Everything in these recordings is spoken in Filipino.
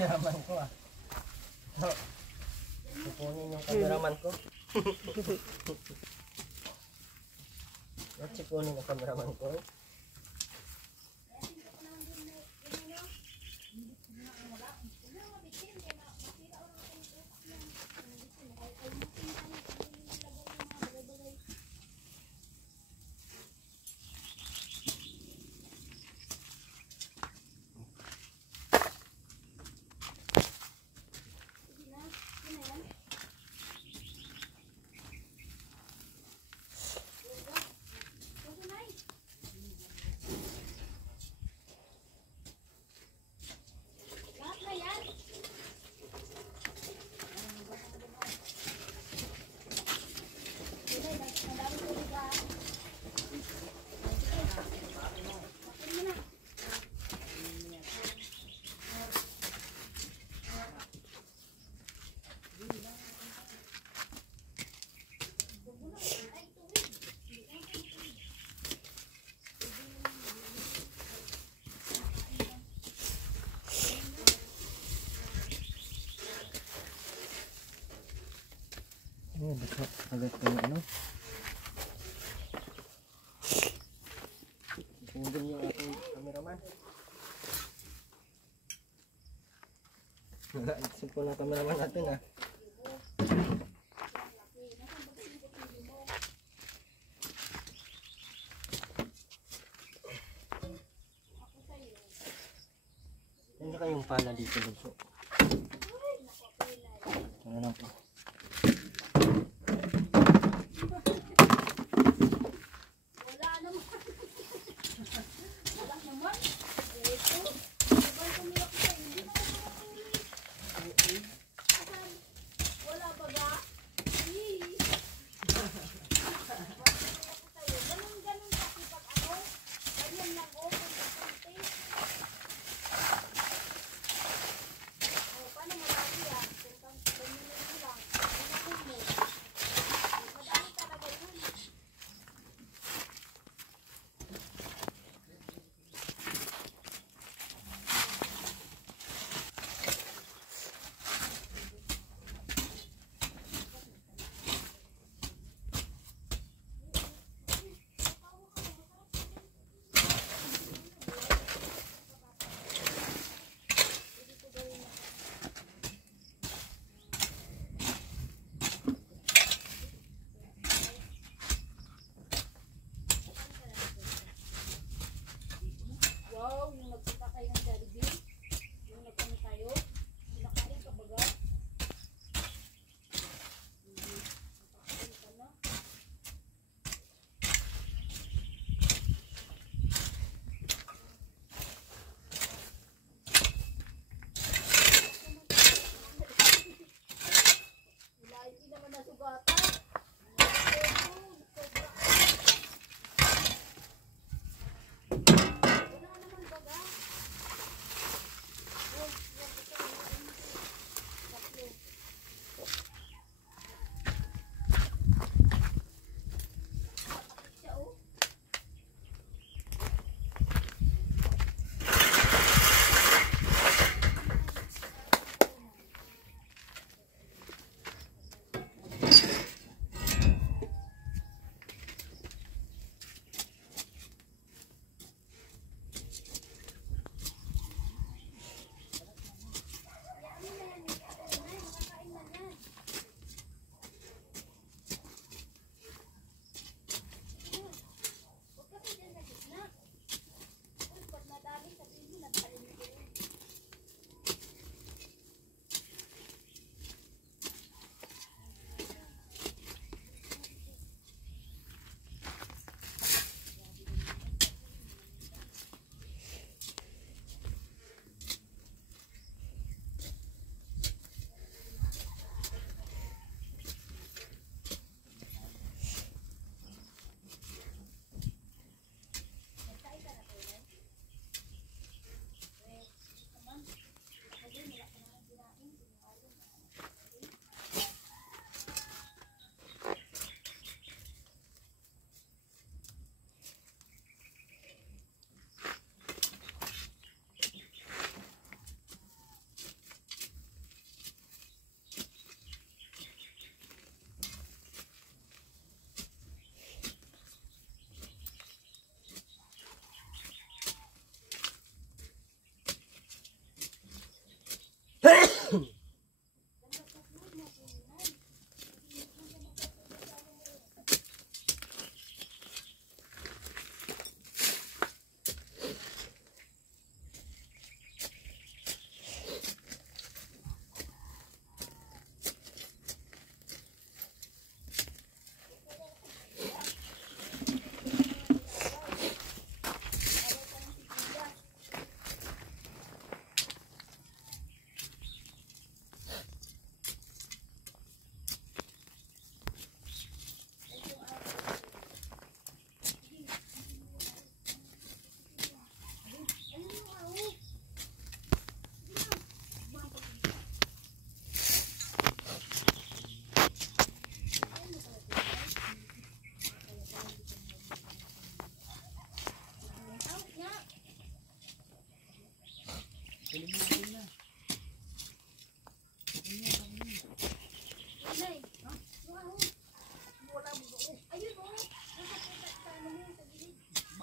cameraman ko ah. Sipunin yung cameraman ko. At sipunin yung cameraman ko. Agad ko yung ano. Pindol yung ating cameraman. Simple na cameraman natin ah. Yan na kayong pala dito dito. Ano na po.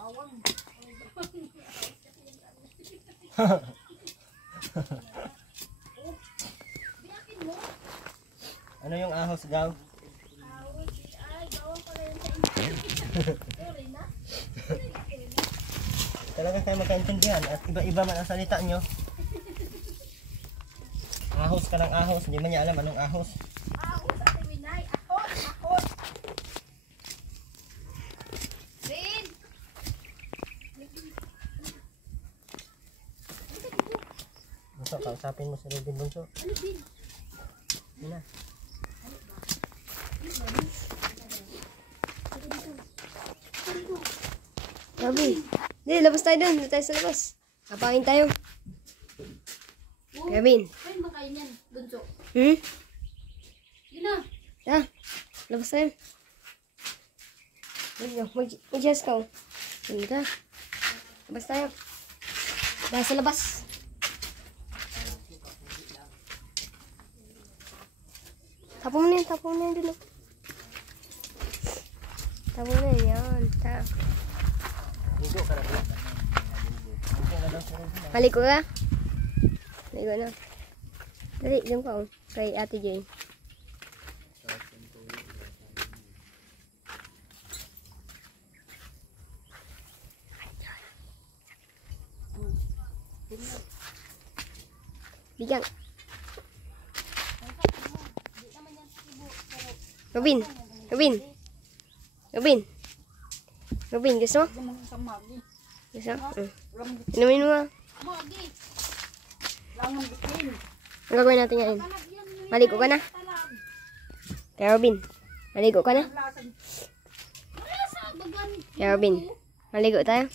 Ano yung ahos, Gaw? Talaga kayo magkaintindihan at iba-iba man ang salita nyo. Ahos ka ng ahos, hindi man niya alam anong ahos. Ahos, Ate Winay. Ahos, ahos. Rin. Bunso, kausapin mo si Ruben, Bunso. Ano, Bin? Yun na. Sabi. Hindi, labas tayo doon. Doon tayo sa labas. Kapangin tayo. Kevin. Kain ba kain yan, Bunso? Hmm? Yun na. Ah, labas tayo. Mag-jazz ka. Ano ta? Labas tayo. Dahil sa labas. Tapon mo na yun. Tapon mo na yun dun. Tapon mo na yun. Yan. Ligo ka na ba? Ligo na daw si Ruben. Haliko ka? Haliko na. Dali, dyan ka. Kay Ate Jane. Bigyan. Robin. Robin. Robin. Robin, gusto mo? Gusto mo? Inumin mo. Ang gagawin natin ngayon. Maligo ka na. Kaya Robin. Maligo ka na. Kaya Robin. Maligo tayo.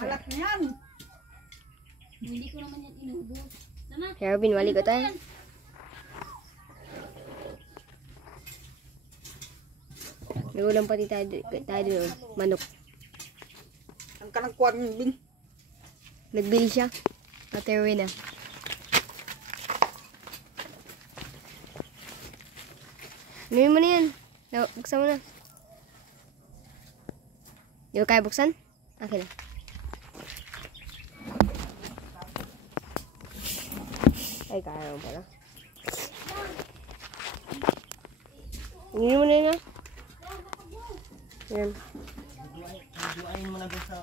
Halak na yan. Hindi ko naman yan inubos. Sana. Kaya Robin, maligo tayo. May ulam pati tayo doon. Manok. Ang kanangkuan ng Bin. Nagbili siya. Patewe na. Inumin mo na yan. Buksan mo na. Di ba kaya buksan? Okay na. Ay, kaya mo pala. Inumin mo na yun, ha? Yan. Ligoain mo na doon sa...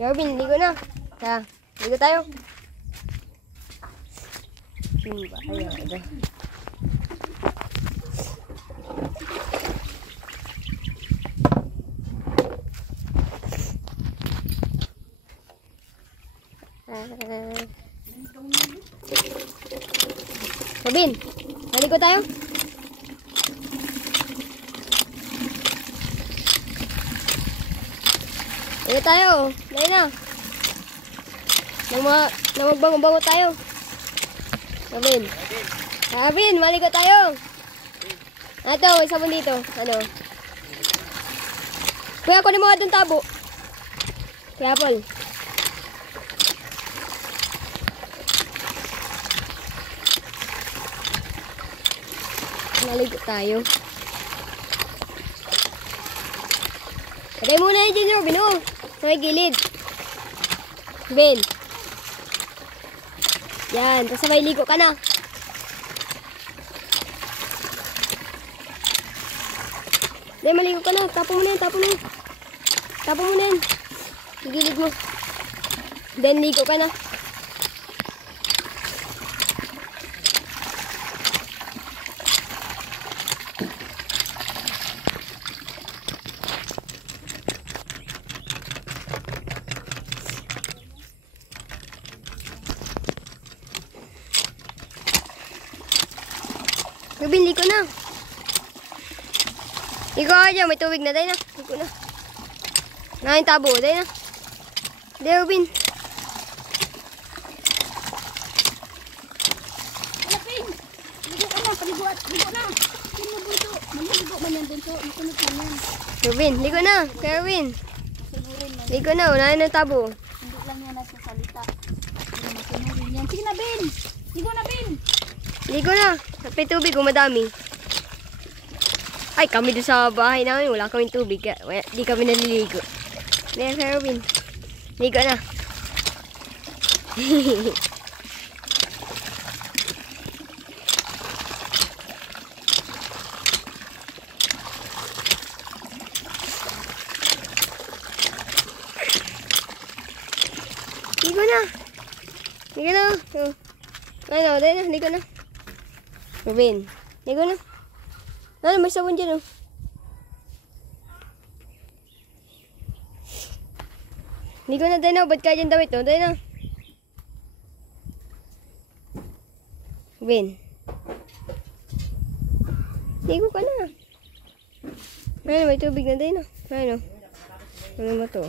Robin, ligo na. Kaya, ligo tayo. Simba. Ayan, ito. Robin, maligo tayo. Ligo tayo. Dahil na. Nang magbango-bango tayo. Robin. Robin, maligo tayo. Ito, isa mo dito. Ano? Kuya, kunin mo nga dun tabo. Kuya Paul. Maligo tayo. Patay muna yung dyan, Robin, oh. Sa may gilid. Ben. Yan, tapos sabay ligo ka na. Dahil maligo ka na. Tapo mo na yan, tapo mo na yan. Tapo mo na yan. Sa gilid mo. Then ligo ka na. Robin, ligo na. Ligo ka dyan. May tubig na. Dahil na. Ligo na. Ngayon tabo. Dahil na. Dahil, Robin. Alapin! Ligo ka na. Paligo at ligo na. Sino Bunso? Maligo man yan, Bunso. Masunod man yan. Robin, ligo na. Kaya Robin. Sunurin man. Ligo na. Unahin ng tabo. Hindi lang yan nasa salita. Hindi masunurin yan. Sige na, Bin! Ligo na, Bin! Ligo na. May tubig kung madami. Ay, kami doon sa bahay namin. Wala kaming tubig. Kaya di kami naliligo. Ayan kay Robin. Ligo na. Ligo na. Ligo na. Oh. Ano, dahil na. Ligo na. Robin. Ligo na. Ano, may sabon dyan, oh. Ligo na, dahil na. Ba't ka dyan damit, oh? Dahil na. Robin. Ligo ka na. Ano, may tubig na, dahil na. Ano. Ano mo to?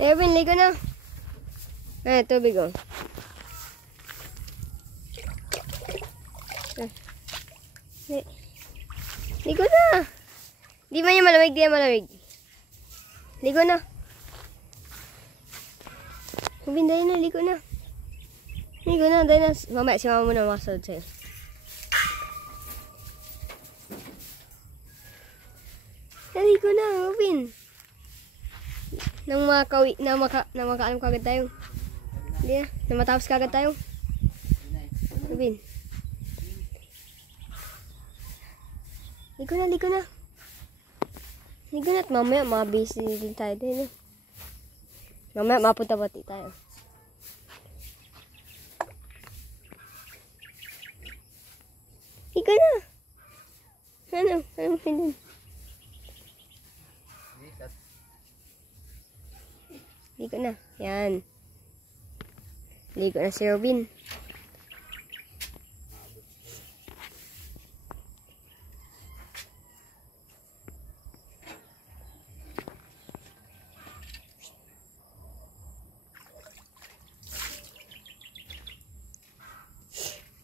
Robin, ligo na. Ah, tubig oh. Ligo na. Di ba niya malamig? Di yan malamig. Ligo na. Robin, dahil na. Ligo na. Ligo na. Dahil na. Mamaya, si mama mo na makasunod sa'yo. Ligo na, Robin. Nang makauwi, na makaalam kagad tayo. Hindi na, na matapos kagad tayo. Robin. Ligo na, ligo na. Ligo na at mamaya mabisi din tayo din. Mamaya mapunta-pati tayo. Ligo na. Ano? Ano mo din? Ligo na. Yan. Ligo na si Robin.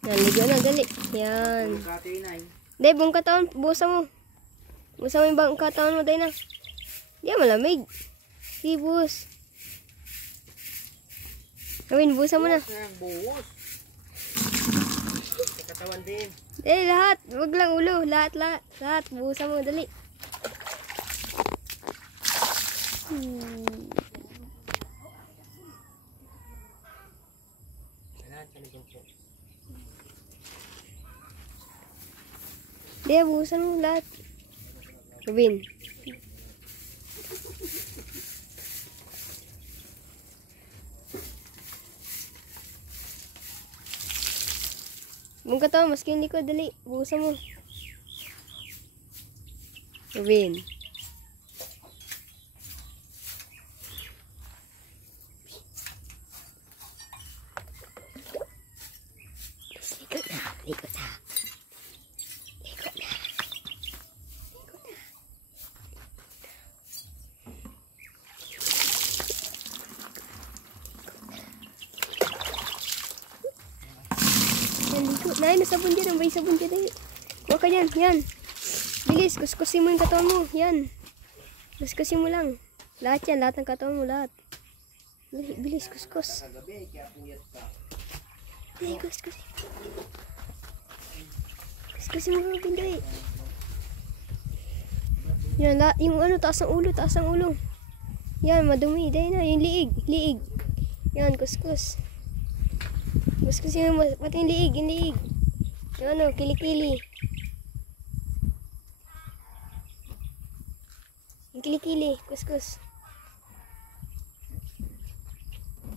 Yan, ligo na. Dali. Yan. Dahil, buong katawan. Busa mo. Busa mo yung buong katawan mo. Dahil na. Di malamig. Si bus. Robin, busa mo na. Buhos. Katawan din. Lahat. Wag lang ulo. Lahat. Busa mo. Dali. Busan mo lahat. Robin. Buong katawan, maski yung likod, dali. Buhusan mo. Robin. Likod na. Likod na. Likod na. Nay, nasabon dyan. Ang may sabon dyan. Huwag ka dyan. Yan. Bilis. Kuskusin mo yung katawan mo. Yan. Kuskusin mo lang. Lahat yan. Lahat ng katawan mo. Lahat. Bilis. Kuskus. Ay, kuskusin. Kuskusin mo. Pinday. Yan. Yung ano. Taas ng ulo. Taas ng ulo. Yan. Madumi. Dahil na. Yung liig. Liig. Yan. Kuskus. Kuskusin mo. Pati yung liig. Yung liig. Yung ano, kilikili. Yung kilikili, kuskus.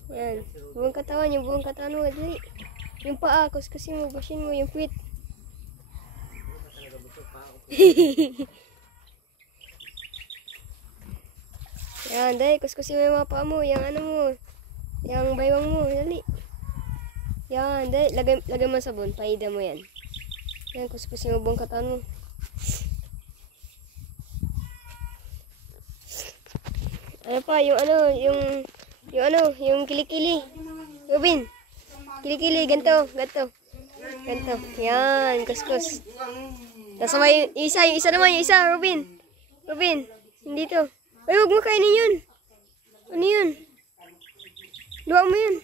Yan. Buong katawan, yung buong katawan mo. Dali. Yung paa, kuskusin mo, basin mo, yung puwit. Yan, dali, kuskusin mo yung mga paa mo, yung ano mo, yung baywang mo, dali. Yan, dahil lagay mo sabon, paida mo yan. Yan, kuskusin mo buong katawan mo. Ano pa, yung ano, yung kilikili. Robin, kilikili, ganto. Yan, kuskus. Nasama yung isa naman, yung isa, Robin. Robin, hindi to. Ay, huwag mo kainin yun. Ano yun? Luwag mo yun.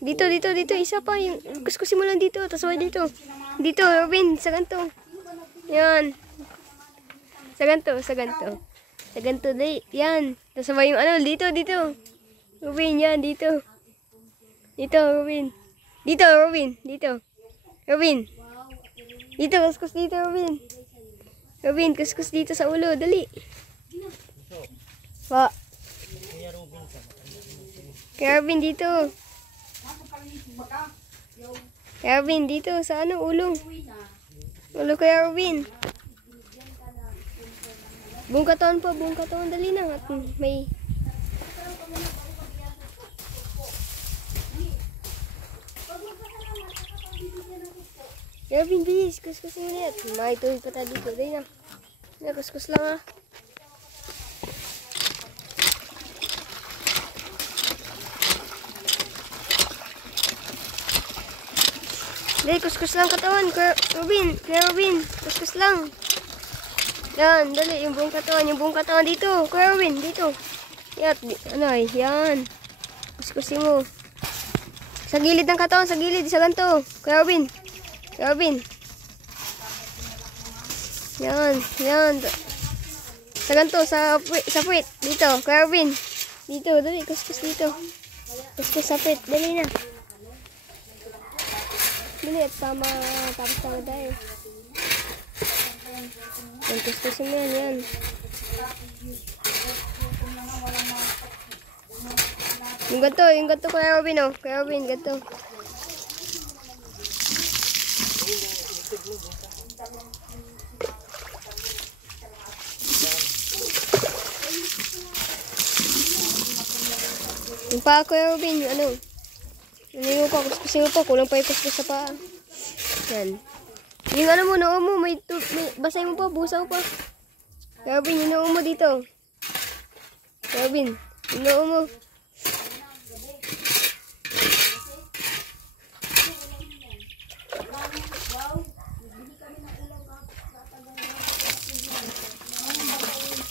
Dito. Isa pa. Yung kuskusin mo lang dito. Tapos wala dito. Dito, Robin. Sa ganito. Yan. Sa ganito. Sa ganito. Yan. Tapos sabay yung ano. Dito. Robin, yan. Dito. Robin. Robin. Dito, kuskus dito, Robin. Robin, kuskus dito sa ulo. Dali. Pa. Kaya Robin dito. Kaya Robin dito sa ano, ulo. Ulo kaya Robin. Buong katawan, dali na. At may... Kaya Robin, bilis. Kuskus mo ulit. May tuwid pa tayo dito. Dali na. Kuskus lang ah. Dali, kuskus lang katawan. Kaya Robin, kuskus lang. Yan, dali, yung buong katawan dito. Kaya Robin, dito. Yan, yan. Kuskusin mo. Sa gilid ng katawan, sa ganito. Kaya Robin. Yan. Sa ganito, sa puwit. Dito, Kaya Robin. Dito, dali, kuskus dito. Kuskus sa puwit, dali na. Dili at tapos tayo. Yan, kuskusin mo yan. Yung ganito Kaya Robin, oh. Kaya Robin, ganito. Yung paa Kaya Robin, yung ano. Hindi mo pa, kuskusin mo pa. Kulang pa yung kuskus sa paa. Yan. Yung ano mo, noo mo. Basay mo pa, busa mo pa. Kaya Robin, yung noo mo dito. Kaya Robin, yung noo mo.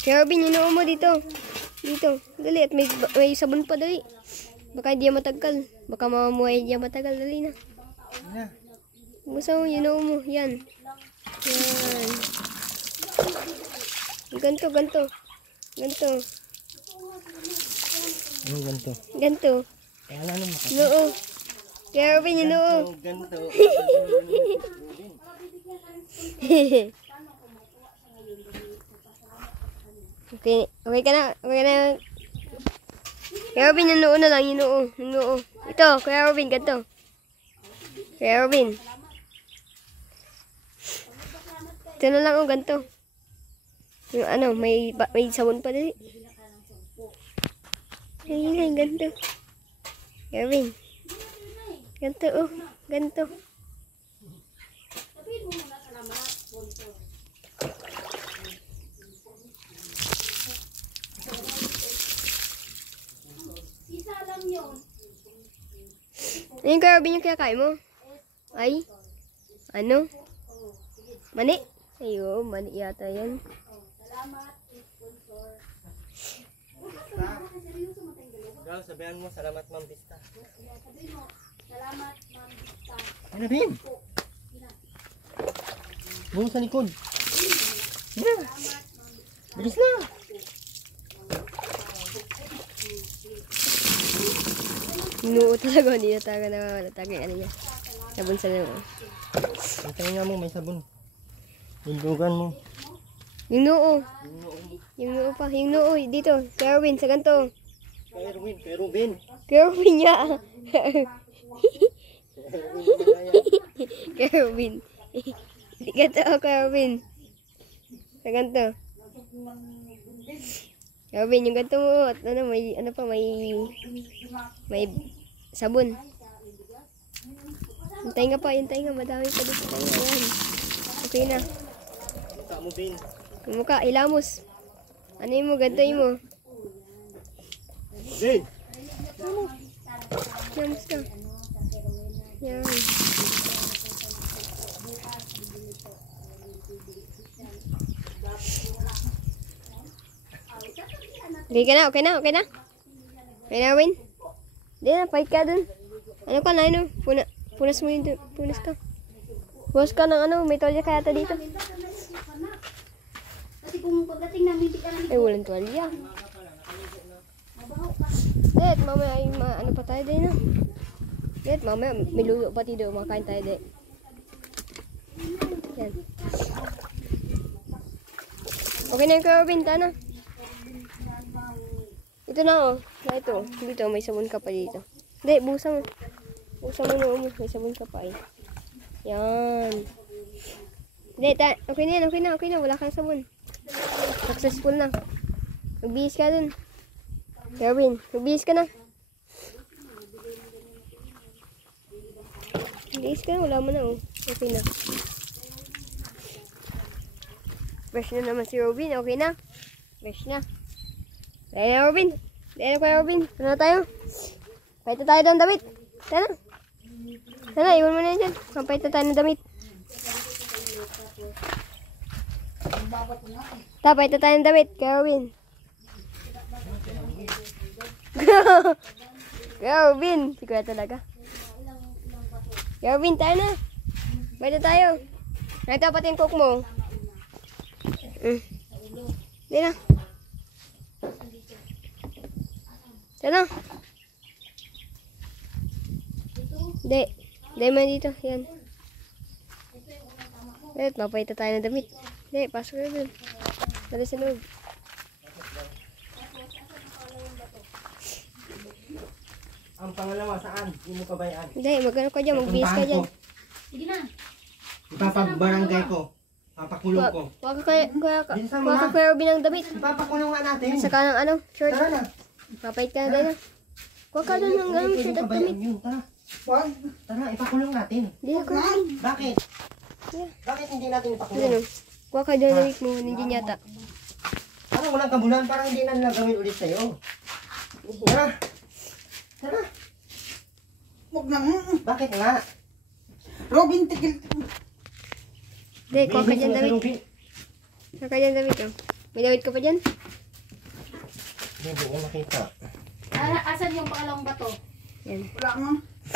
Kaya Robin, yung noo mo dito. Dali. At may sabon pa, dali. Baka hindi matagal. Baka mamamuhay hindi matagal. Dali na. Busa mo, yun mo. Yan. Ganto. Ano ganito? Kaya ano mo? Noo. Kaya Robin, yung noo. Ganito. Okay ka na. Kaya Robin, yung noo na lang. Yung noo. Ito, Kaya Robin, ganito. Kaya Robin. Ito na lang, ganito. Yung ano, may sabon pa dali. Ayun, ganito. Kaya Robin. Ganito. Ayun, Kaya Robin, yung kinakain mo? Ay? Ano? Mani? Ayo, mani yata yan. Daw, sabihan mo, salamat Ma'am Vista. Ano din? Buong sa likod. Yan. Bilis na. Noo talaga, hindi na talaga yung ano niya. Sabon sa noo. Pantay nga mo, may sabon. Lindugan mo. Yung noo pa. Yung noo, dito. Kaya Robin, sa ganito. Kaya Robin. Kaya Robin niya. Kaya Robin. Ganito, Kaya Robin. Sa ganito. Kaya Robin, yung ganito mo. At ano, may sabon. Yung tainga pa, madami pa dito tainga. Ayan. Okay na. Mukha mo, Bin. Yung mukha, ilamos. Ano yun mo, gantoy mo. Bin! Ilamos ka. Yan. Okay na, Win? Hindi na, fight ka dun. Ano ka na, ano? Punas mo yun. Punas ka. Punas ka ng ano, may tolya kaya dito. Kasi kung pagdating namin, hindi ka namin. Ay, walang tolya. Mabaho ka. Dahil, mamaya ay ano pa tayo din, no? Dahil, mamaya may lulo pati doon, makain tayo din. Yan. Okay na yung Kuya Robin, na. Ito na, oh. Na ito. Dito, may sabon ka pa dito. Hindi, busa mo. Busa mo na, may sabon ka pa, eh. Yan. Hindi, okay na yan, okay na. Wala kang sabon. Successful na. Magbihis ka dun. Robin, magbihis ka na. Magbihis ka na, wala mo na, oh. Okay na. Fresh na naman si Robin, okay na. Fresh na. Dahil na, Robin. Dahil na, Kuya Robin. Ano na tayo? Pahit na tayo ng damit. Tara. Tara, iwan mo na yan dyan. Pahit na tayo ng damit. Pahit na tayo ng damit, Kuya Robin. Kuya Robin. Si Kuya talaga. Kuya Robin, tayo na. Pahit na tayo. Nakita pati yung cook mo. Hindi na. Tara. Hindi. Hindi man dito. Yan. Wait, mapahita tayo ng damit. Hindi, pasok na dun. Dali sa loob. Ang pangalawa, saan? Hindi mo kabayaan. Hindi, magano ka dyan. Magbihis ka dyan. Sige na. Ipapagbarangay ko. Papakulong ko. Huwag ka Bilisan mo Kuya na. Robin ng damit. Ipapakulong nga natin. Saka ng ano, short. Tara na. Papait ka na dyan. Huwag ka dun ng ano, shirt at damit. Yun, tara. Wag. Tara, ipakulong natin. Hindi na, Kuya Robin. Bakit? Yeah. Bakit hindi natin Ano? ipakulong? Huwag ka dun ng damit mo. Nandiyan yata. Parang walang kabulan, parang hindi na nila gawin ulit sa'yo. Tara. Tara. Huwag na. Bakit nga? Robin, tigil. Hindi, kuha ka dyan damit. Kuha ka dyan damit, oh. May damit ka pa dyan? Hindi ko makita. Asan yung pangalawang bato? Yan. Wala nga.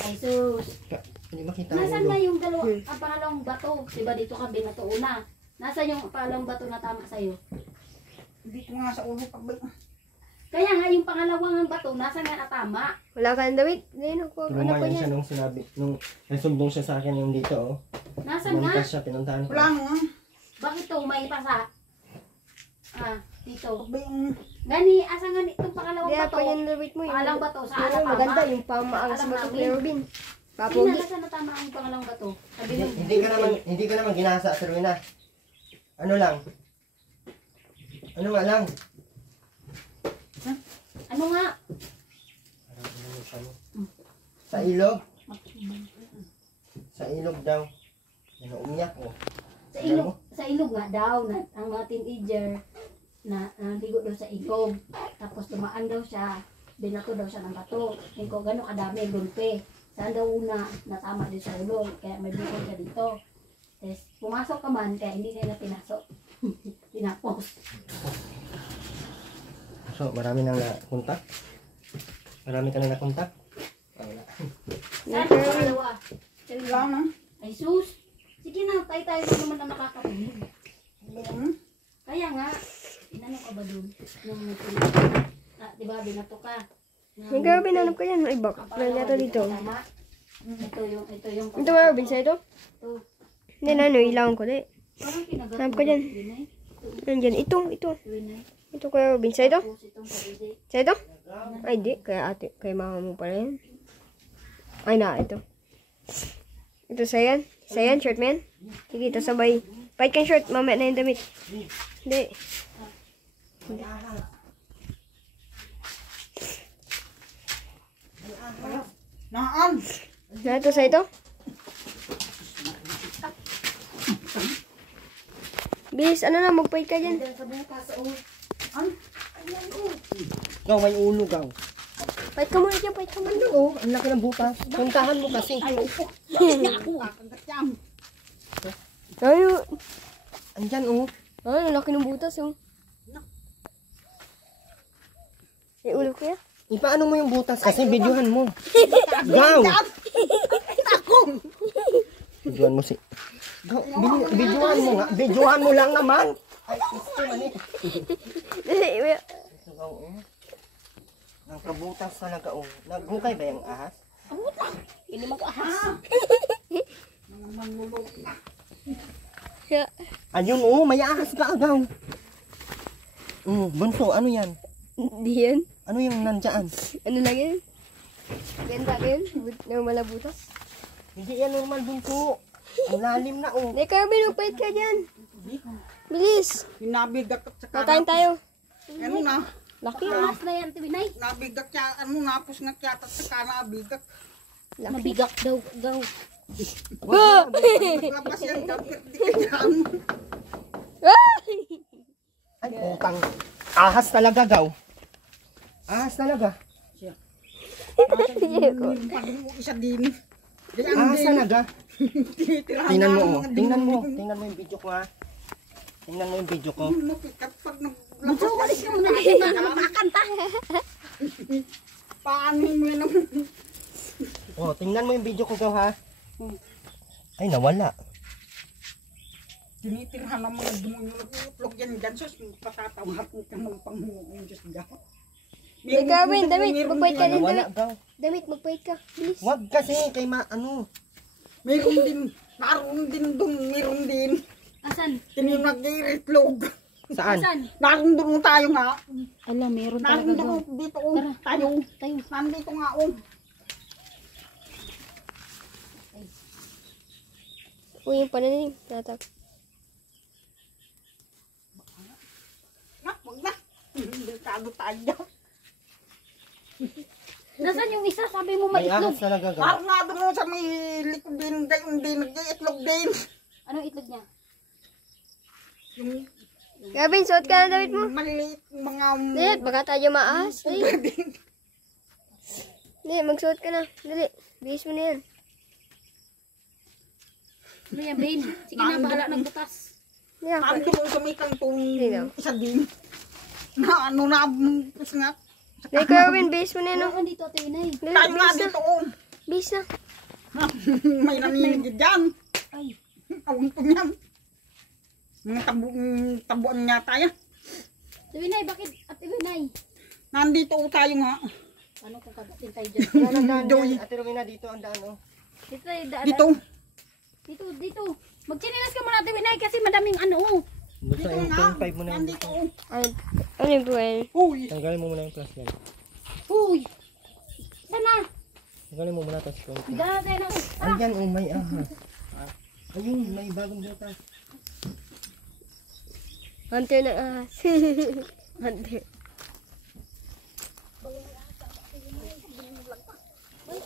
Ay, sus. Hindi makita. Nasaan ulo. na yung dalawa, ang pangalawang bato? Diba dito ka binato una? Nasaan yung pangalawang bato na tama sa'yo? Dito nga sa ulo. Kaya nga yung pangalawang bato, nasaan nga na tama? Wala ka ng damit? Hindi, ano ko Tulungan yan? siya nung sinabi, nung nasumbong siya sa akin yung dito, oh. Nasaan nga? Pumunta siya, pinuntahan ko. Wala nga. Bakit to may pasa? Dito. Huwag ba yung... Gani, asan nga itong pangalawang Hindi, bato? pa yan damit mo. Pangalawang bato, saan na Ano, tama? maganda yung pamaangas Alam mo sa namin. Kuya Robin. Hindi na, Papogi. nasaan na tama ang pangalawang bato? Sabi Hindi, mo, hindi ka naman ginasa, Sir Wina. Ano lang? Ano nga lang? ano nga? Sa ilog? Sa ilog daw. Ano, umiyak, oh. Sa ilog nga daw, na, ang mga teenager, na naligo daw sa ilog. Tapos dumaan daw siya, binato daw siya ng bato. Hindi ko gano'ng kadami, gulpe. Saan daw una, natama din sa ulo, kaya may bukod siya dito. Tapos pumasok ka man, kaya hindi nila pinasok. Pinapos. So, marami nang nakontak? Marami ka nang nakontak? Wala. Saan ang pangalawa? Wala nga. Ay sus! Sige na, tayo naman na nakakapinig. Wala nga. Kaya nga, inano ka ba dun? Nung diba, binato ka. May Kuya Robin, ano ka yan? Ay, bak. Meron na ito dito. Tama. Ito yung Ito Kuya Robin, sa ito? Ito. Hindi na, ano, ilangan ko di. Parang kinagat Hanap ka dyan. Binay. Nandyan, ito. Binay. Ito Kuya Robin, sa ito? Tapos itong kabili. Sa ito? Ay, di. Kaya ate, kay mama mo pala yan. Ay na, ito. Ito sa yan. Sa yan, short man. Sige, ito sabay. Pahit kang short, mamaya na yung damit. Hindi. Naan. Na ito sa ito? Bilis, ano na, magpahit ka dyan. Ikaw, may ulo, gaw. Pahit ka muna dyan, pahit ka muna. Oo, ang laki ng butas. Puntahan mo kasi. Ay, Andyan, oh. ay, ang laki ng butas, oh. May ulo ko yan. Ipaano mo yung butas kasi videohan mo. Gaw! Videoan mo si... Videoan mo nga. Videoan mo lang naman. Ay, ito man eh. Ito gaw, oh. Ang kabutas talaga, oh. Naghukay ba yung ahas? Hindi mag-ahas. Ayun, oh. May ahas ka agaw. Bunso, ano yan? Hindi yan. Ano yung nandyan? Ano lang yan? Ganda ka yun? Ng malabutas. Hindi yan normal, bunso. Ang lalim na, oh. Hindi, Carmen, magpahit ka dyan. Bilis. Nabigat at saka. Kakain tayo. Ano na? Laki. Ahas na yan, Tiwinay. Nabigat siya. Ano, napos nga kaya at saka nabigat. Laki. Nabigak daw, gaw. Naglabas yan. Kapit di ka dyan. Ay, utang. Ahas talaga, gaw. Ahas talaga. Isa din. Ahas talaga. Tinitirahan Tingnan mo, ng oh. mga Tingnan mo. dingding. Tingnan mo yung video ko, ha. Tingnan mo yung video ko. Napikat pag naglabas Bunso, walis ka muna dito na makakanta. paano mo yun ang Oh, tingnan mo yung video ko, gaw, ha. Ay, nawala. tinitirahan ng mga demonyo. Nag-uutlog yan dyan. Sus, patatawag ka ng panghungong Diyos dyan. Hey, Carmen, damit. Magpahit ka Ay, din, nawala, damit. gaw. Damit, magpahit ka. Bilis. Wag kasi, kay ano. Meron din. Naroon din doon. Meron din. Asan? Tinyung nag-iitlog. Saan? Asan? Naroon doon tayo nga. Ala, meron Naroon talaga, gaw. doon dito. Oh. Tayo. Tayo. Nandito nga. Oh. Uy, yung pananim. Tatak. Wag na. Delikado tayo dyan. Nasaan yung isa? Sabi mo May maitlog. ahas talaga, gaw. Parang nga doon sa may likod din. Hindi nag-iitlog din. Anong itlog niya? Yung Carmen, suot ka na damit mo. maliliit mga Dali, baka tayo maahas. Dali. din. Dali, magsuot ka na. Dali. Bilis mo na yan. Ano yan, Bain? Sige na, bahala ng butas. Dali, ako. Ando sa may kantong Sige. isa din. Na ano na nga. Dali, Carmen, bilis mo na yan. Ano oh. ka dito, Tinay? Dali, Tayo nga bilis na. dito. Oh. Bilis na. May naninigid dyan. Ay, Awang po niyan. Mga tabuan niya tayo. Tinay, bakit? At Tinay, Nandito tayo nga. ano kung kagatin tayo dyan? Yan ang daan Doy. yan. Ate Rowena, dito ang daan, oh. Dito tayo, daan. Dito. Dito. Magchinilas ka muna, Tinay, kasi madaming ano. Basta Dito yung nga. 25 mo na yung Nandito. dito. Ano yung buhay? Uy. Tanggalin mo muna yung plus yan. Uy! Sana! Tanggalin mo muna tapos 20. Daan tayo na. Ayan, oh, may ahas. Ayun, may bagong butas. Hunter ng ahas. Hunter.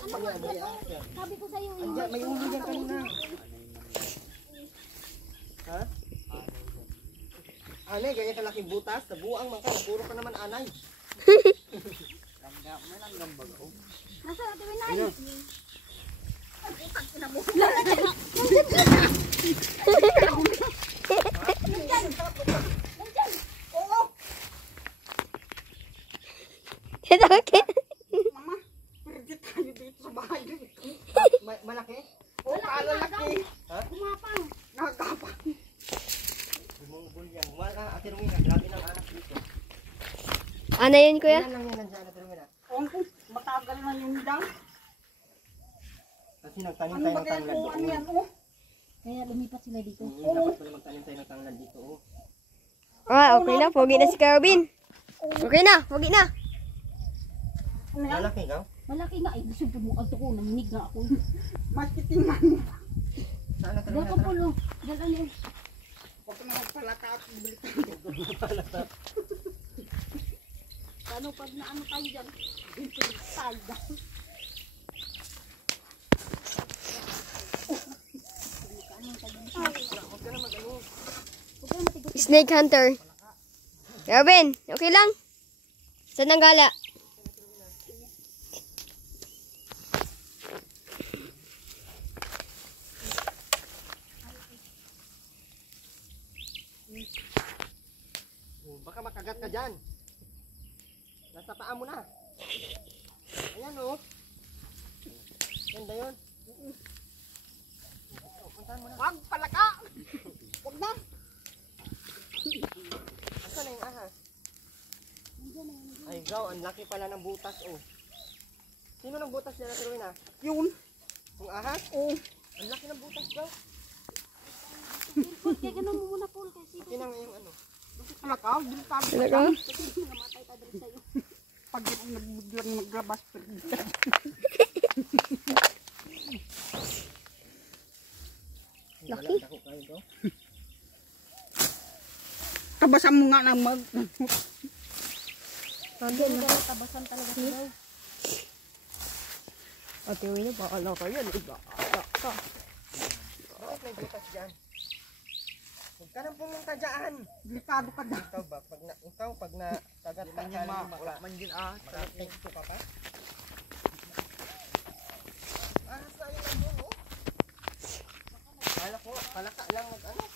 Sabi ko sa'yo, Ayan, may ulo yan kanina. Ha? Anay, gaya kalaking butas. Nabuang man ka. Puro ka naman anay. nasa Ate Winay? Ano? Ito, okay. Mama. Pergi tayo dito sa bahay. Malaki? Oh, kalalaki. Ha? Kumapang. Nakakapang. Bumungol yan. Wala, Ate Rowena. Grabe ng anak dito. Ano yun, kuya? Ilan lang yan nandiyan, Ate Rowena? Kung matagal na yun dyan. Kasi nagtanim Ano tayo ba ng kaya tanglad kung ano doon. yan? Oh. Kaya lumipat sila dito. Dapat pala magtanim tayo ng tanglad dito. Oh. Ah, okay na. Pogi na si Carmen. Okay na. Pogi na. Ano yan? Malaki ka? Malaki nga. Ay, gusto mo agto ko. Nanginig nga ako. Makitingan. Saan Ate Dito Rowena? po, lo. Dalan yun. Huwag ka na magpalata at balikan. Ano pag naano tayo dyan? Tayo dyan. Snake hunter. Carmen, okay lang? Saan ang gala? Oh, baka makagat ka dyan. Nasa paa mo na. Ayan, oh. Yan ba yun? Wag palaka. Wag na. Asan na yung ahas? Ay, gaw, ang laki pala ng butas, oh. Sino ng butas niya na Rowena? Yun. Yung ahas? Oh. Ang laki ng butas, gaw. Kaya ganun mo muna Paul kasi Kinang yung ano. Palaka. Delikado. Talaga? namatay ka din sa'yo. Pag yun ang nagbiglang maglabas. Laki. Dako kayo, gaw. Tabasan mo nga ng mag... Sabi na. Tabasan talaga sila. Ate Rowena, baka lang kayo. Iba. Bakit may butas dyan? Huwag ka nang pumunta dyan. Delikado ka na. Ikaw ba? Pag na kagat ka, wala man din makatekto ka pa. Ahas na yun lang oh. Palaka lang ano.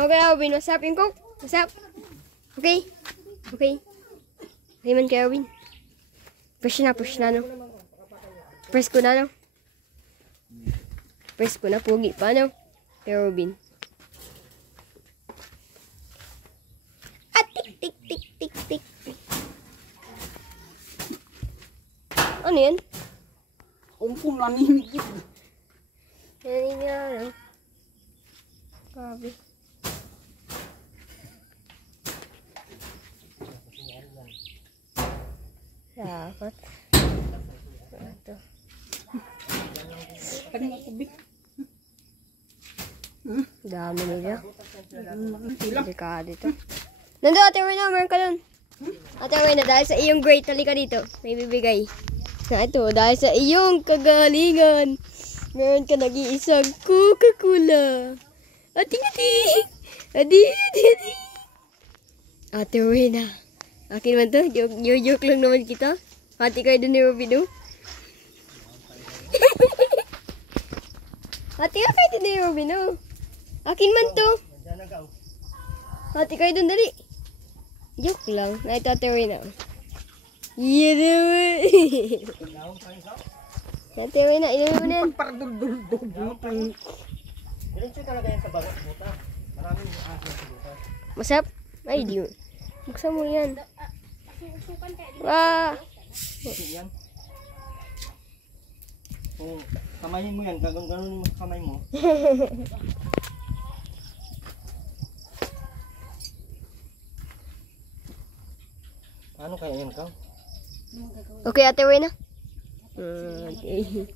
Okay, Alvin. What's up, yung cook? What's up? Okay? Okay. Okay man kay Alvin. Fresh na, no? Fresh ko na, no? Fresh ko na, pugi pa, no? Kay Alvin. Ah, tik, tik, tik, tik, tik. Ano yan? Umpong nanimigit. Yan nga, no? Grabe. Dapat. Ito. Kanina tubig. Dami nila. Sila. Delikado ito. Nandun, Ate Rowena, meron ka nun. Ate Rowena, dahil sa iyong great, halika dito. May bibigay. Na ito, dahil sa iyong kagalingan, meron ka nag-iisang Coca-Cola. Ating-ating! Ating-ating! Ate Rowena. Akin man to, joke lang naman kita. Hati kayo dun ni Robin, oh. Hati ka kayo dun ni Robin, oh. Akin man to. Hati kayo dun, dali. Joke lang. Na ito, Ate Rowena. Yeah, naman. Ate Rowena, inumin mo na yan. Para dul-dul-dul. Diretso talaga yan sa bagot butas. Maraming ahas sa butas. Masap? Ay, di mo. Buksan mo yan. Wah. Kasi yan. Kung kamayin mo yan, gano'n mo sa kamay mo. Ano kaya yan, Kaw? Okay, Ate Rowena. Okay.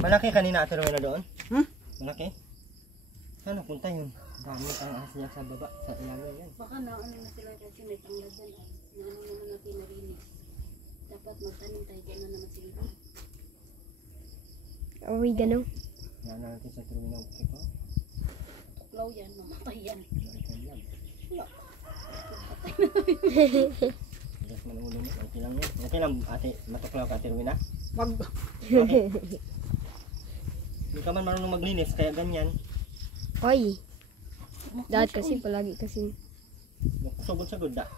Malaki kanina, Ate Rowena, doon? Hmm? Malaki? Saan punta yun? Dami ang ahas niya sa baba, sa ilalim yan. Baka na ano na sila kasi may tanglad dyan. Ano naman natin narinig. Dapat magtanim tayo kung ano naman sila. Uy, gano'n. Yan na natin sa Ate Rowena. Ito. Tuklaw yan, mamatay yan. Bigas man ang ulo mo. Okay lang yun. Okay lang, ate. Matuklaw ka, Ate Rowena. Wag. Okay. Hindi ka man marunong maglinis, kaya ganyan. Ay. Dahil kasi, palagi kasi. Sugod sa guda.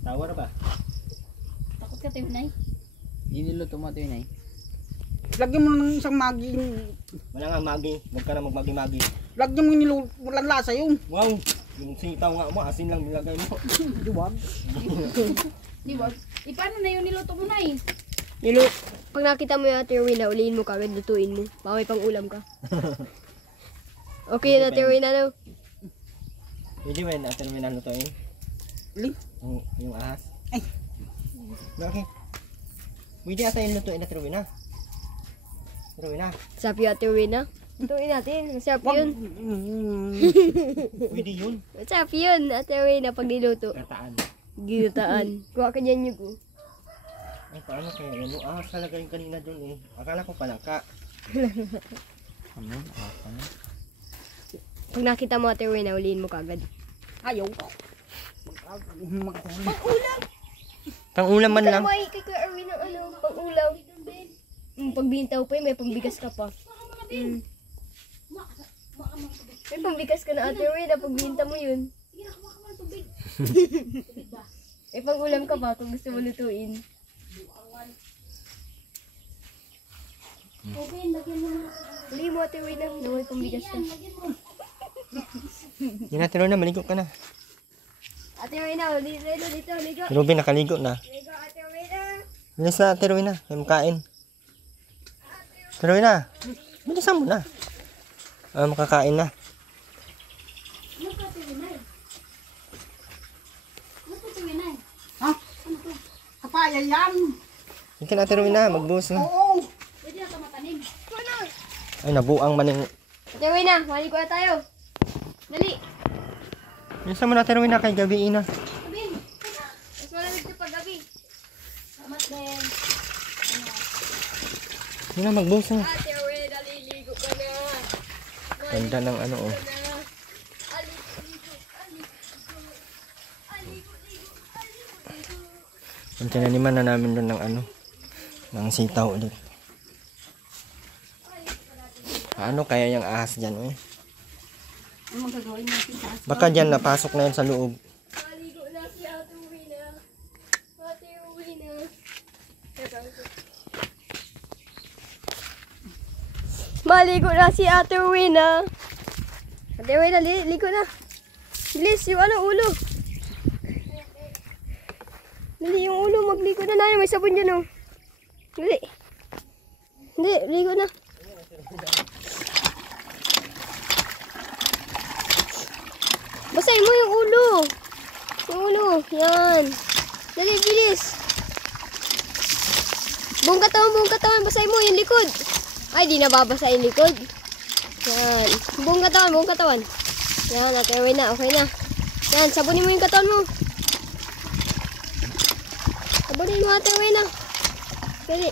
Tawar ba? Takot ka tayo, Nay. Iniluto mo ito yun ay. Lagyan mo ng isang maging. Wala nga magi. Huwag ka na magmagi-magi. Lagyan mo yung walang lasa yun. Wow! Yung sitaw nga mo, asin lang nilagay mo. Diwag. Di ba? Paano na yun niluto mo, Nay? Pag nakita mo yung Ate Rowena, ulihin mo kagad, lutuin mo. Baka may pang ulam ka. Okay, Ate Rowena, no? Pwede ba yun, Ate Rowena, lutuin? Li. Yung ahas? Ay. Okay. Pwede ata yung lutuin, Ate Rowena. Ate Rowena. Sapi Ate Rowena. Lutuin natin. Sapi Wag. yun. Pwede yun. Sapi yun, Ate Rowena, pag niluto. Kataan. Ginutaan. Kuha ka dyan yung Ay, paano kaya yan? Yung ahas talaga yung kanina dun eh. Akala ko palangka. Ano? Ano? Pag nakita mo Ate Rowena, ulihin mo kagad. Ayaw. Pang ulam man lang. May kay Kuya Erwin ng ano, pang ulam. Pag bintaw pa yun, may pambigas ka pa. May pambigas ka na, Ate Rowena, pagbinta mo yun. Sige na, kumain ka muna tubig. Tubig ba? Eh, pang ulam ka ba kung gusto mo lutuin? Tubig, lagyan mo na. Huli mo, Ate Rowena, na may pambigas ka. Yan, lagyan mo. Yun na, Rowena, maligo ka na. Ate Rowena, dito, ligo. Ruben, nakaligo na. Ligo, Ate Rowena. Bilis na, Ate Rowena. May makain. Ate Rowena, bilisan mo na. Makakain na. Ano ka, Tiwinay? Ano to, Tiwinay? Ha? Ano to? Kapaya yan. Hindi na, Ate Rowena, magbuhos na. Oo. Pwede na ito matanim. Ay, nabuang maning. Ate Rowena, maligo na tayo. Dali. Bilisan mo na, Ate Rowena, kay gabiin na. Tubig. Mas malamig ito pag gabi. Salamat din. Yun na, magbuhos na. Ate Rowena, liligo ka na. Ganda ng ano, oh. Yung tinaniman na namin doon ng ano, ng sitaw ulit. Ano kaya yung ahas dyan, eh? Ano magagawin natin sa asma? Baka dyan napasok na yun sa loob. Maligo na si Ate Rowena. Ate Rowena. Maligo na si Ate Rowena. Ate Rowena, ligo na. Bilis, yung ano, ulo. Dali, yung ulo, magligo na na. May sabon dyan, oh. Dali. Hindi, ligo na. Basahin mo yung ulo. Yung ulo. Yan. Dali, bilis. Buong katawan. Basahin mo yung likod. Ay, di nababasa yung likod. Yan. Buong katawan. Yan, Ate Rowena. Okay na. Yan, sabunin mo yung katawan mo. Sabunin mo, Ate Rowena. Dali.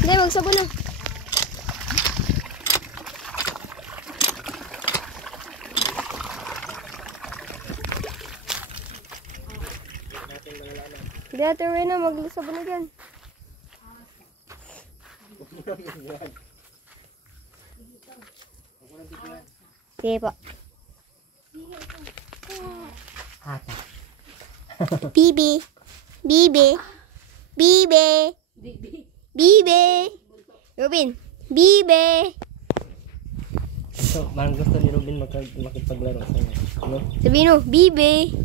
Hindi, magsabon na. Hindi, Ate Rowena, magsabon na dyan. Sige po. Bibi. Robin. Bibi. So, parang gusto ni Ruben makipaglaro sa inyo. No? Sabihin mo, Bibi.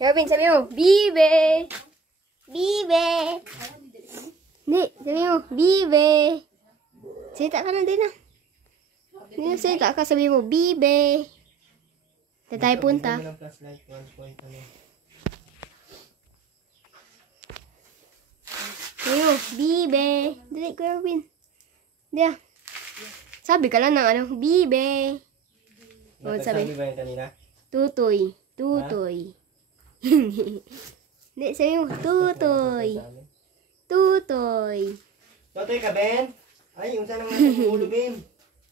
Robin, sabihin mo, Bibi. Hindi, sabihin mo, Bibi. Salita ka na din ah. Hindi na salita ka, sabihin mo, Bibi. Saan tayo punta? Sabihin mo, Bibi. Dali, Kuya Robin. Hindi ah. Sabi ka lang ng ano, Bibi. O, sabi. ba yung kanina? Tutoy. Hindi, sabi mo, Tutoy. Totoy ka, Ben? Ay, yung sana mga sa ulo, Ben.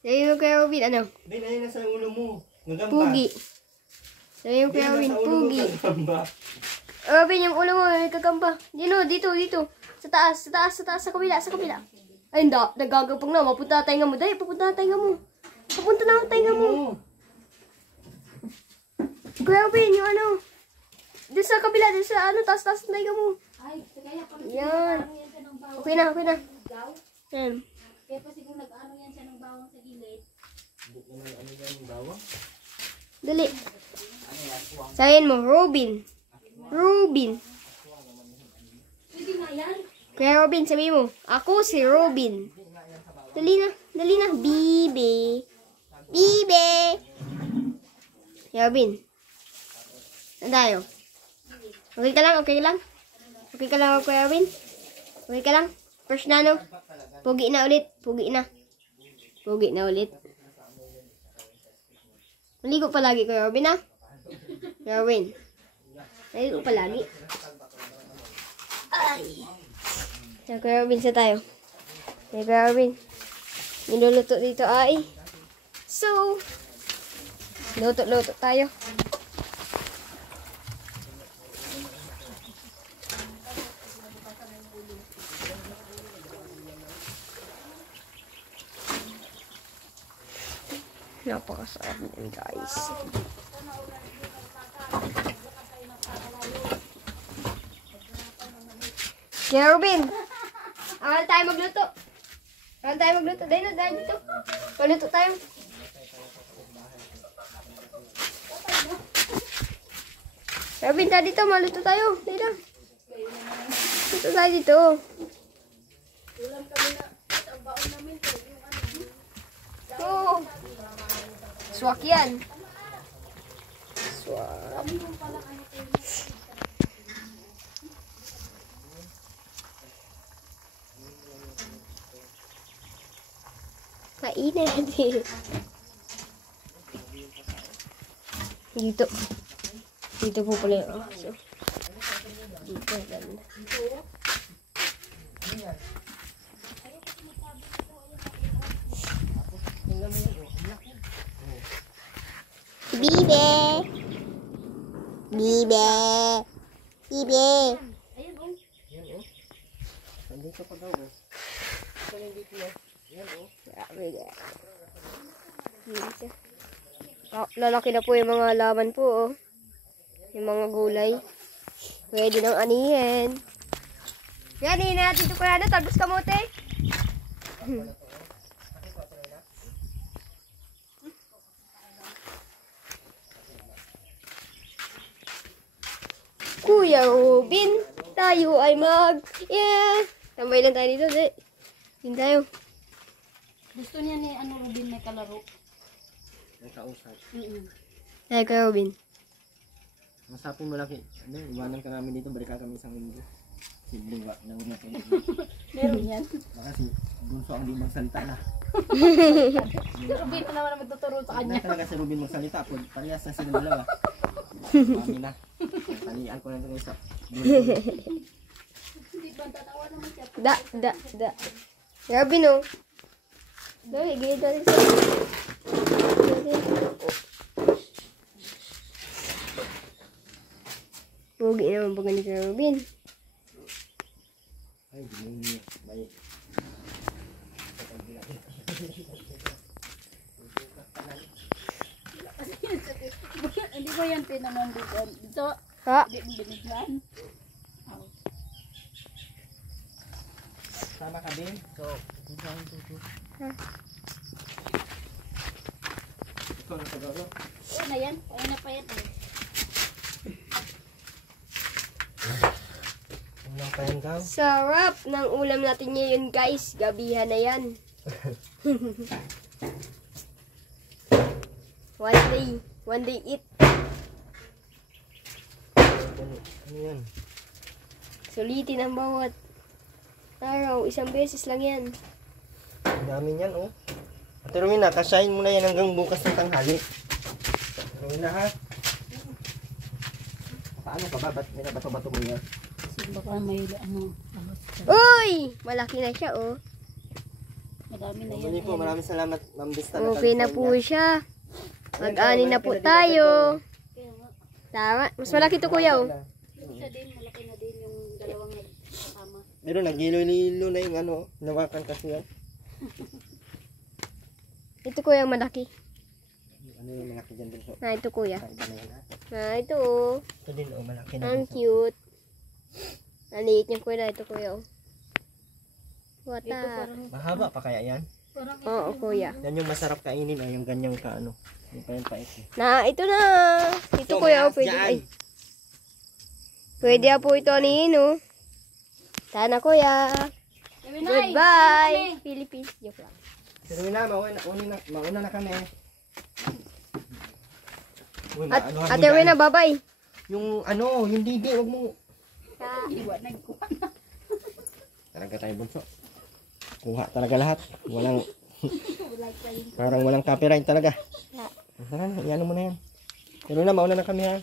Sabi mo, Kuya Robin, ano? Ben, ayun na sa ulo mo. Magamba. Pugi. Sabi mo, Kuya Robin, pugi. Robin, yung ulo mo, may kagamba. Dito. Sa taas, sa kabila. Ay, hindi, nagagapang na. Mapunta na tayo mo. Dahil, papunta na tayo mo. Papunta na tayo mo. Kuya Robin, yung ano. Doon sa kabila, doon sa ano, taas na tayo mo. Ay, kaya pala Yan. nag-ano yan siya ng bawang. Okay na. Gaw. Yan. Kaya pa siguro nag-ano yan siya ng bawang sa gilid. Dali. Sabihin mo, Robin. Pwede nga yan. Kuya Robin, sabihin mo, ako si Robin. Dali na. Bibi. Kuya Robin. Saan tayo? Okay ka lang? Okay ka lang, Kuya Robin? Okay ka lang? First na, no? Pugi na ulit. Maligo palagi, Kuya Robin, ha? Kuya Robin. Maligo palagi. Ay. Yan, Kuya Robin, sa tayo. Yan, Kuya Robin. Niluluto dito ay. So, luto tayo. Napakasarap yan, guys. Kaya Robin, akala tayo magluto. Dahil dito. Magluto tayo. Robin, tayo dito. Maluto tayo. Dito. Luto tayo dito. Oo. Swak yan. Swak. Kainin natin. Dito. Dito po pala yung aso. Dito, ganda. Bibe! Bibe! Bibe! Nandito pa daw eh. Grabe guys. Dito. Oh, lalaki na po yung mga laman po, oh. Yung mga gulay. Pwede nang anihin. Yan, hihin natin ito kaya na. Talbos kamote. Kuya Robin, tayo ay yeah! Tambay lang tayo dito, di. Hindi tayo. Gusto niya ni Robin may kalaro. May kausap. Tayo Kuya Robin. Masapin mo laki. Ano, iwanan ka namin dito. Balik ka kami isang linggo. Sibling ba? Nanguna ko. Meron yan. Baka si Bunso ang di magsalita na. Si Robin pa naman ang magtuturo sa Hindi kanya. talaga si Rubin magsalita. Parehas na sila dalawa. Kami na. Talian ko lang sa isa. Hindi ba tatawa naman siya? Da. Robin, oh. Dali, gilid natin sa... Pugi naman po ganito na Robin. Ay, hindi. May... Hindi ko yan pinanon dito. Dito, Ha? binigyan. Sama ka din. So, ikaw na pagano. Oo na yan. Kaya na pa yan. Ulang pa yan daw. Sarap ng ulam natin ngayon, guys. Gabihan na yan. One day eat. Ano yan? Sulitin ang bawat araw. Isang beses lang yan. Ang dami niyan, oh. Ate Romina, kasayin mo na yan hanggang bukas ng tanghali. Romina, ha? Paano ka ba? Ba't minabato-bato mo yan? Kasi baka may ahos siya. Uy! Malaki na siya, oh. Madami na yan. Mamuli po, maraming salamat, Ma'am Vista. Okay na po siya. Mag-ani na po tayo. Tama. Mas malaki to, kuya, oh. Siya din, malaki na din yung dalawang kasama. Pero nagilo-lilo na yung ano, nawakan kasi yan. Ito, kuya, malaki. Ano yung malaki dyan din po? Ito, kuya. Iba na yan, ha? Ito, oh. Ito din, oh, malaki na. Ang cute. Naliit niya, kuya. Ito, kuya, oh. What Ito up? parang, Mahaba pa kaya yan? parang Oo, kuya. Yan yung masarap kainin, oh, yung ganyang ka, ano. Yung pa yan pa ito. Ito na. Ito, kuya, oh. Pwede, ay. Pwede po ito anihin, oh. Sana, kuya. Goodbye. Philippines. Joke lang. Pero na, mauna na kami. Uy, At, maanuhan mo Ate dyan. Rowena, bye-bye. Yung ano, yung digi, wag mo. iwanag ko. Talaga tayo bunso. Kuha talaga lahat. Walang, parang walang copyright talaga. Tara na, iyan mo na yan. Pero na, mauna na kami ha.